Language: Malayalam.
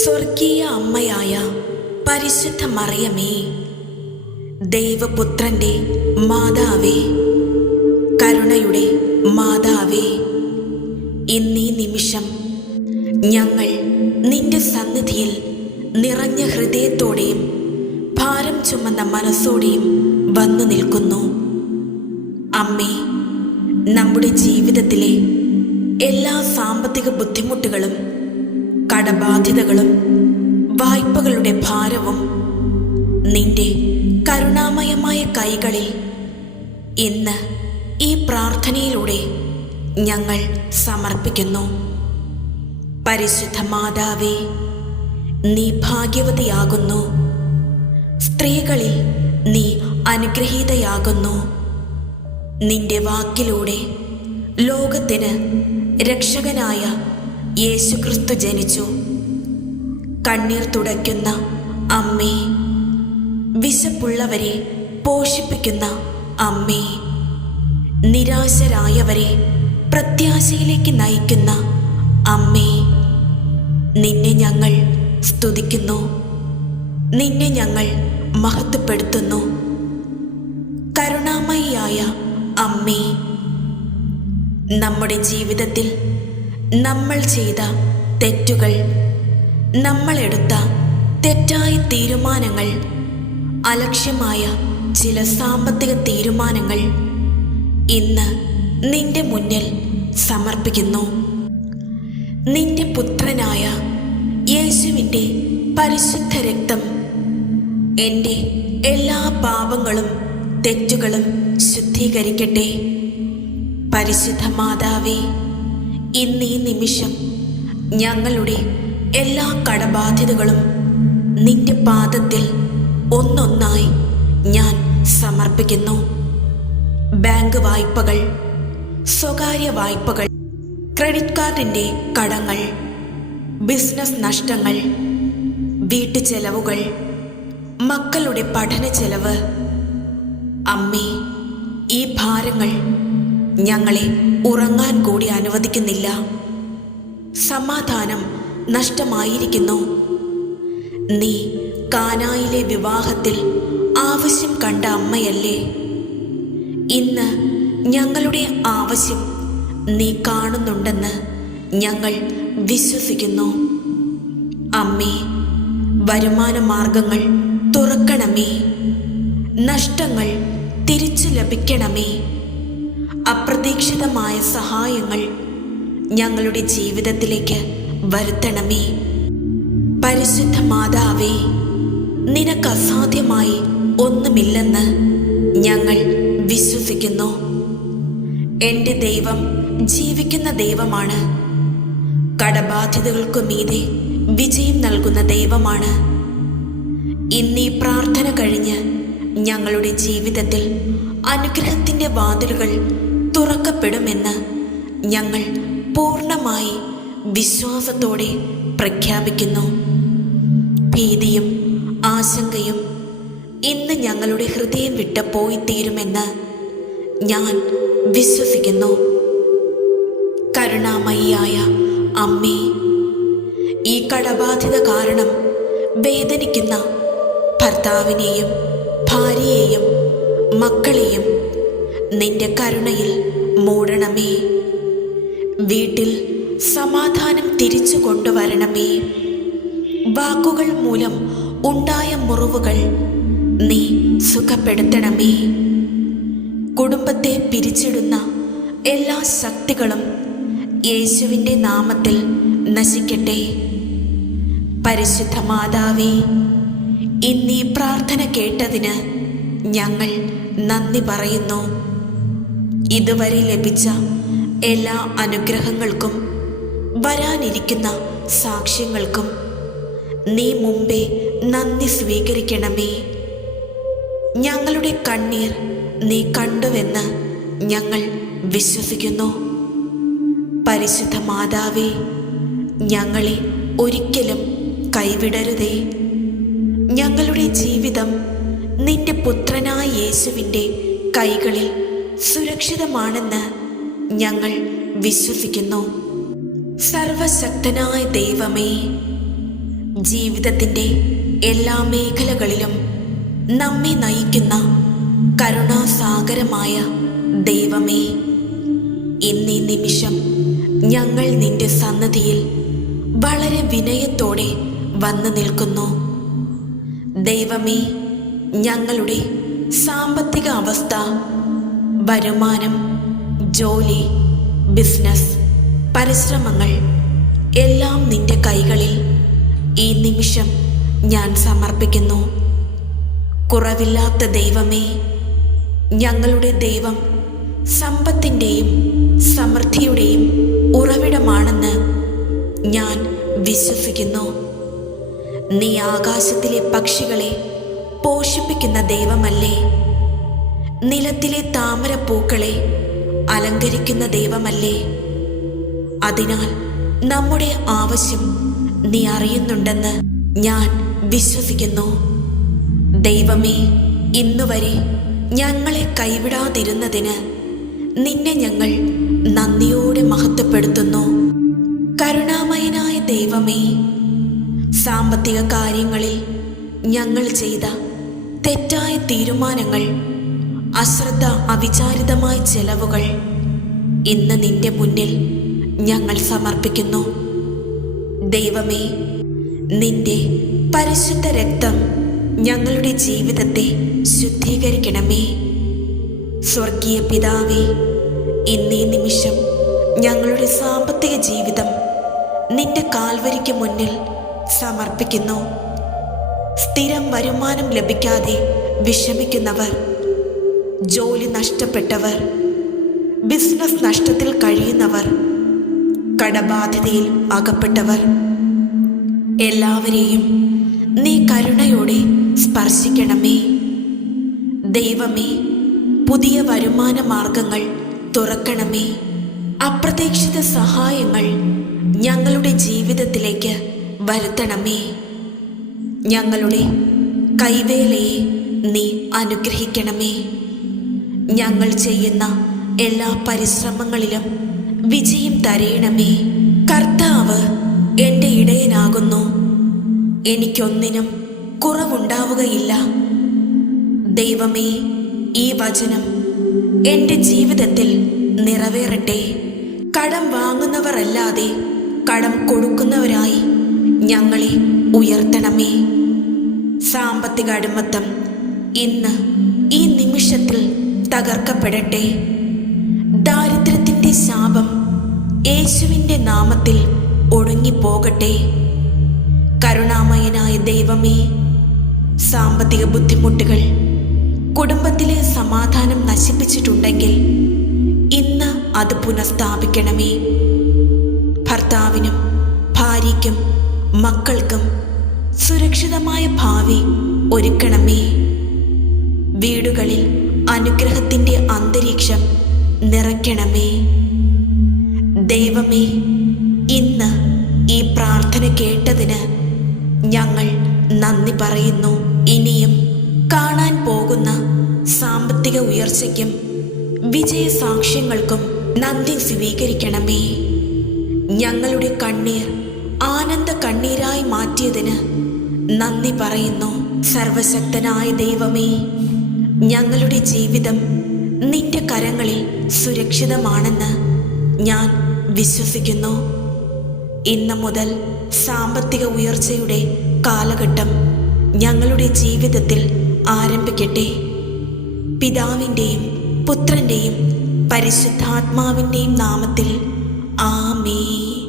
സ്വർഗീയ അമ്മയായ പരിശുദ്ധ മറിയമേ ദൈവപുത്രന്റെ മാതാവേ കരുണയുടെ മാതാവേ എന്നീ നിമിഷം ഞങ്ങൾ നിന്റെ സന്നിധിയിൽ നിറഞ്ഞ ഹൃദയത്തോടെയും ഭാരം ചുമന്ന മനസ്സോടെയും വന്നു നിൽക്കുന്നു. അമ്മേ നമ്മുടെ ജീവിതത്തിലെ എല്ലാ സാമ്പത്തിക ബുദ്ധിമുട്ടുകളും കടബാധ്യതകളും വായ്പകളുടെ ഭാരവും നിന്റെ കരുണാമയമായ കൈകളിൽ ഇന്ന് ഈ പ്രാർത്ഥനയിലൂടെ ഞങ്ങൾ സമർപ്പിക്കുന്നു. പരിശുദ്ധ മാതാവേ നീ ഭാഗ്യവതിയാകുന്നു. സ്ത്രീകളിൽ നീ അനുഗ്രഹീതയാകുന്നു. നിന്റെ വാക്കിലൂടെ ലോകത്തിന് രക്ഷകനായ യേശുക്രിസ്തു ജനിച്ചു. കണ്ണീർ തുടയ്ക്കുന്ന അമ്മേ വിശപ്പുള്ളവരെ പോഷിപ്പിക്കുന്ന അമ്മേ നിരാശരായവരെ പ്രത്യാശയിലേക്ക് നയിക്കുന്ന അമ്മേ നിന്നെ ഞങ്ങൾ സ്തുതിക്കുന്നു. നിന്നെ ഞങ്ങൾ മഹത്വപ്പെടുത്തുന്നു. കരുണാമയിയായ അമ്മേ നമ്മുടെ ജീവിതത്തിൽ നമ്മൾ ചെയ്ത തെറ്റുകൾ നമ്മൾ എടുത്ത തെറ്റായ തീരുമാനങ്ങൾ അലക്ഷ്യമായ ചില സാമ്പത്തിക തീരുമാനങ്ങൾ ഇന്ന് നിന്റെ മുന്നിൽ സമർപ്പിക്കുന്നു. നിന്റെ പുത്രനായ യേശുവിന്റെ പരിശുദ്ധ രക്തം എന്റെ എല്ലാ പാപങ്ങളും തെറ്റുകളും ശുദ്ധീകരിക്കട്ടെ. പരിശുദ്ധ മാതാവേ ഇന്നീ നിമിഷം ഞങ്ങളുടെ എല്ലാ കടബാധ്യതകളും നിന്റെ പാദത്തിൽ ഒന്നൊന്നായി ഞാൻ സമർപ്പിക്കുന്നു. ബാങ്ക് വായ്പകൾ സ്വകാര്യ വായ്പകൾ ക്രെഡിറ്റ് കാർഡിന്റെ കടങ്ങൾ ബിസിനസ് നഷ്ടങ്ങൾ വീട്ടു ചെലവുകൾ മക്കളുടെ പഠന ചെലവ്. അമ്മേ ഈ ഭാരങ്ങൾ ഞങ്ങളെ ഉറങ്ങാൻ കൂടി അനുവദിക്കുന്നില്ല. സമാധാനം നഷ്ടമായിരിക്കുന്നു. നീ കാനായിലെ വിവാഹത്തിൽ ആവശ്യം കണ്ട അമ്മയല്ലേ? ഇന്ന് ഞങ്ങളുടെ ആവശ്യം നീ കാണുന്നുണ്ടെന്ന് ഞങ്ങൾ വിശ്വസിക്കുന്നു. അമ്മേ വരുമാന മാർഗങ്ങൾ തുറക്കണമേ. നഷ്ടങ്ങൾ തിരിച്ചു ലഭിക്കണമേ. അപ്രതീക്ഷിതമായ സഹായങ്ങൾ ഞങ്ങളുടെ ജീവിതത്തിലേക്ക് വരുത്തണമേ. പരിശുദ്ധ മാതാവേ നിനക്ക് അസാധ്യമായി ഒന്നുമില്ലെന്ന് ഞങ്ങൾ വിശ്വസിക്കുന്നു. എന്റെ ദൈവം ജീവിക്കുന്ന ദൈവമാണ്. കടബാധ്യതകൾക്കു മീതെ വിജയം നൽകുന്ന ദൈവമാണ്. ഇന്നീ പ്രാർത്ഥന കഴിഞ്ഞ് ഞങ്ങളുടെ ജീവിതത്തിൽ അനുഗ്രഹത്തിന്റെ വാതിലുകൾ തുറക്കപ്പെടുമെന്ന് ഞങ്ങൾ പൂർണമായി വിശ്വാസത്തോടെ പ്രഖ്യാപിക്കുന്നു. ഭീതിയും ആശങ്കയും ഇന്ന് ഞങ്ങളുടെ ഹൃദയം വിട്ട് പോയിത്തീരുമെന്ന് ഞാൻ വിശ്വസിക്കുന്നു. കരുണാമയിയായ അമ്മേ ഈ കടബാധിത കാരണം വേദനിക്കുന്ന ഭർത്താവിനെയും ഭാര്യയെയും മക്കളെയും നിന്റെ കരുണയിൽ മൂടണമേ. വീട്ടിൽ സമാധാനം തിരിച്ചു കൊണ്ടുവരണമേ. വാക്കുകൾ മൂലം ഉണ്ടായ മുറിവുകൾ നീ സുഖപ്പെടുത്തണമേ. കുടുംബത്തെ പിരിച്ചിടുന്ന എല്ലാ ശക്തികളും യേശുവിന്റെ നാമത്തിൽ നശിക്കട്ടെ. പരിശുദ്ധ മാതാവേ ഇന്നീ പ്രാർത്ഥന കേട്ടതിന് ഞങ്ങൾ നന്ദി പറയുന്നു. ഇതുവരെ ലഭിച്ച എല്ലാ അനുഗ്രഹങ്ങൾക്കും വരാനിരിക്കുന്ന സാക്ഷ്യങ്ങൾക്കും നീ മുമ്പേ നന്ദി സ്വീകരിക്കണമേ. ഞങ്ങളുടെ കണ്ണീർ നീ കണ്ടുവെന്ന് ഞങ്ങൾ വിശ്വസിക്കുന്നു. പരിശുദ്ധ മാതാവേ ഞങ്ങളെ ഒരിക്കലും കൈവിടരുതേ. ഞങ്ങളുടെ ജീവിതം നിന്റെ പുത്രനായ യേശുവിന്റെ കൈകളിൽ സുരക്ഷിതമാണെന്ന് ഞങ്ങൾ വിശ്വസിക്കുന്നു. സർവശക്തനായ ദൈവമേ ജീവിതത്തിന്റെ എല്ലാ മേഖലകളിലും നമ്മെ നയിക്കുന്ന കരുണാസാഗരമായ ദൈവമേ ഇന്നീ നിമിഷം ഞങ്ങൾ നിന്റെ സന്നദ്ധിയിൽ വളരെ വിനയത്തോടെ വന്നു നിൽക്കുന്നു. ദൈവമേ ഞങ്ങളുടെ സാമ്പത്തിക അവസ്ഥ വരുമാനം ജോലി ബിസിനസ് പരിശ്രമങ്ങൾ എല്ലാം നിന്റെ കൈകളിൽ ഈ നിമിഷം ഞാൻ സമർപ്പിക്കുന്നു. കുറവില്ലാത്ത ദൈവമേ ഞങ്ങളുടെ ദൈവം സമ്പത്തിന്റെയും സമൃദ്ധിയുടെയും ഉറവിടമാണെന്ന് ഞാൻ വിശ്വസിക്കുന്നു. നീ ആകാശത്തിലെ പക്ഷികളെ പോഷിപ്പിക്കുന്ന ദൈവമല്ലേ? നിലത്തിലെ താമരപ്പൂക്കളെ അലങ്കരിക്കുന്ന ദൈവമല്ലേ? അതിനാൽ നമ്മുടെ ആവശ്യം നീ അറിയുന്നുണ്ടെന്ന് ഞാൻ വിശ്വസിക്കുന്നു. ദൈവമേ ഇന്നുവരെ ഞങ്ങളെ കൈവിടാതിരുന്നതിന് നിന്നെ ഞങ്ങൾ നന്ദിയോടെ മഹത്വപ്പെടുത്തുന്നു. കരുണാമയനായ ദൈവമേ സാമ്പത്തിക കാര്യങ്ങളിൽ ഞങ്ങൾ ചെയ്ത തെറ്റായ തീരുമാനങ്ങൾ അശ്രദ്ധ അവിചാരിതമായ ചെലവുകൾ ഇന്ന് നിന്റെ മുന്നിൽ ഞങ്ങൾ സമർപ്പിക്കുന്നു. ദൈവമേ നിന്റെ പരിശുദ്ധ രക്തം ഞങ്ങളുടെ ജീവിതത്തെ ശുദ്ധീകരിക്കണമേ. സ്വർഗീയ പിതാവേ ഇന്നീ നിമിഷം ഞങ്ങളുടെ സാമ്പത്തിക ജീവിതം നിന്റെ കാൽവരിക്ക് മുന്നിൽ സമർപ്പിക്കുന്നു. സ്ഥിരം വരുമാനം ലഭിക്കാതെ വിഷമിക്കുന്നവർ ജോലി നഷ്ടപ്പെട്ടവർ ബിസിനസ് നഷ്ടത്തിൽ കഴിയുന്നവർ കടബാധ്യതയിൽ അകപ്പെട്ടവർ. എല്ലാവരെയും നീ കരുണയോടെ സ്പർശിക്കണമേ. ദൈവമേ പുതിയ വരുമാന മാർഗങ്ങൾ തുറക്കണമേ. അപ്രതീക്ഷിത സഹായങ്ങൾ ഞങ്ങളുടെ ജീവിതത്തിലേക്ക് വരുത്തണമേ. ഞങ്ങളുടെ കൈവേലയെ നീ അനുഗ്രഹിക്കണമേ. ഞങ്ങൾ ചെയ്യുന്ന എല്ലാ പരിശ്രമങ്ങളിലും വിജയം തരയണമേ കർത്താവ് എന്റെ ഇടയനാകുന്നു. എനിക്കൊന്നിനും കുറവുണ്ടാവുകയില്ല. ദൈവമേ ഈ വചനം എന്റെ ജീവിതത്തിൽ നിറവേറട്ടെ. കടം വാങ്ങുന്നവരല്ലാതെ കടം കൊടുക്കുന്നവരായി ഞങ്ങളെ ഉയർത്തണമേ. സാമ്പത്തിക അടിമത്തം ഇന്ന് ഈ നിമിഷത്തിൽ തകർക്കപ്പെടട്ടെ. ദാരിദ്ര്യത്തിന്റെ ശാപം യേശുവിന്റെ നാമത്തിൽ ഒടുങ്ങിപ്പോകട്ടെ. കരുണാമയനായ ദൈവമേ സാമ്പത്തിക ബുദ്ധിമുട്ടുകൾ കുടുംബത്തിലെ സമാധാനം നശിപ്പിച്ചിട്ടുണ്ടെങ്കിൽ ഇന്ന് അത് പുനഃസ്ഥാപിക്കണമേ. ഭർത്താവിനും ഭാര്യയ്ക്കും മക്കൾക്കും സുരക്ഷിതമായ ഭാവി ഒരുക്കണമേ. വീടുകളിൽ അനുഗ്രഹത്തിന്റെ അന്തരീക്ഷം നിറയ്ക്കണമേ. ദൈവമേ ഇന്ന് ഈ പ്രാർത്ഥന കേട്ടതിന് ഞങ്ങൾ നന്ദി പറയുന്നു. ഇനിയും കാണാൻ പോകുന്ന സാമ്പത്തിക ഉയർച്ചയ്ക്കും വിജയ സാക്ഷ്യങ്ങൾക്കും നന്ദി സ്വീകരിക്കണമേ. ഞങ്ങളുടെ കണ്ണീർ ആനന്ദ കണ്ണീരായി മാറ്റിയതിന് നന്ദി പറയുന്നു. സർവശക്തനായ ദൈവമേ ഞങ്ങളുടെ ജീവിതം നിന്റെ കരങ്ങളിൽ സുരക്ഷിതമാണെന്ന് ഞാൻ വിശ്വസിക്കുന്നു. ഇന്ന് മുതൽ സാമ്പത്തിക ഉയർച്ചയുടെ കാലഘട്ടം ഞങ്ങളുടെ ജീവിതത്തിൽ ആരംഭിക്കട്ടെ. പിതാവിന്റെയും പുത്രന്റെയും പരിശുദ്ധാത്മാവിന്റെയും നാമത്തിൽ ആമേ